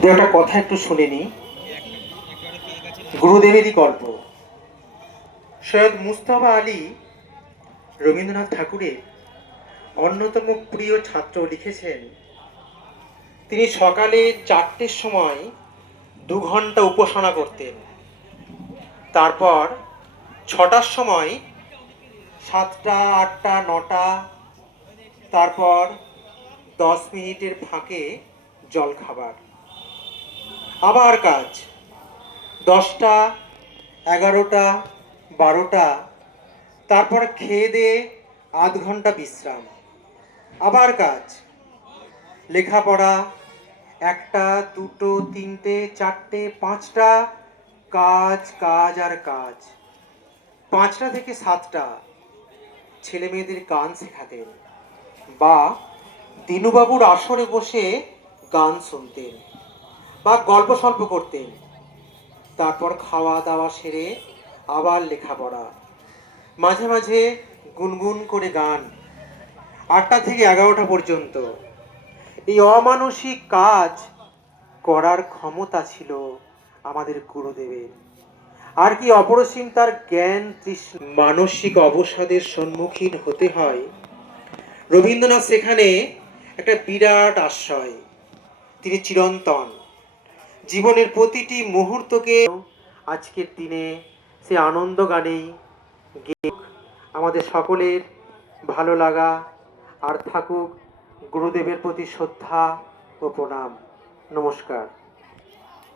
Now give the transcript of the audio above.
দু একটা কথা একটু শুনে নি। গুরুদেবেরই গল্প। সৈয়দ মুজতবা আলী রবীন্দ্রনাথ ঠাকুরের অন্যতম প্রিয় ছাত্র লিখেছেন, তিনি সকালে 4টের সময় 2 ঘন্টা উপাসনা করতেন, তারপর 6টার সময় 7টা 8টা 9টা, তারপর 10 মিনিটের ফাঁকে জল খাবার, আবার কাজ 10টা 11টা 12টা, তারপর খেয়ে দিয়ে আধ ঘন্টা বিশ্রাম, আবার কাজ, লেখাপড়া 1টা 2টো 3টে 4টে 5টা, কাজ কাজ আর কাজ। 5টা থেকে 7টা ছেলে মেয়েদের গান শেখাতেন বা দিনুবাবুর আসরে বসে গান শুনতেন বা গল্প সল্প করতেন। তারপর খাওয়া দাওয়া সেরে আবার লেখাপড়া, মাঝে মাঝে গুনগুন করে গান। 8টা থেকে 11টা পর্যন্ত এই অমানসিক কাজ করার ক্ষমতা ছিল আমাদের গুরুদেবের। আর কি অপরিসীম তার জ্ঞান তৃষ্ণা। মানসিক অবসাদের সম্মুখীন হতে হয়, রবীন্দ্রনাথ সেখানে একটা বিরাট আশ্রয়। তিনি চিরন্তন, জীবনের প্রতিটি মুহূর্তকে আজকের দিনে সে আনন্দ গানেই আমাদের সকলের ভালো লাগা আর থাকুক গুরুদেবের প্রতি শ্রদ্ধা ও প্রণাম। নমস্কার।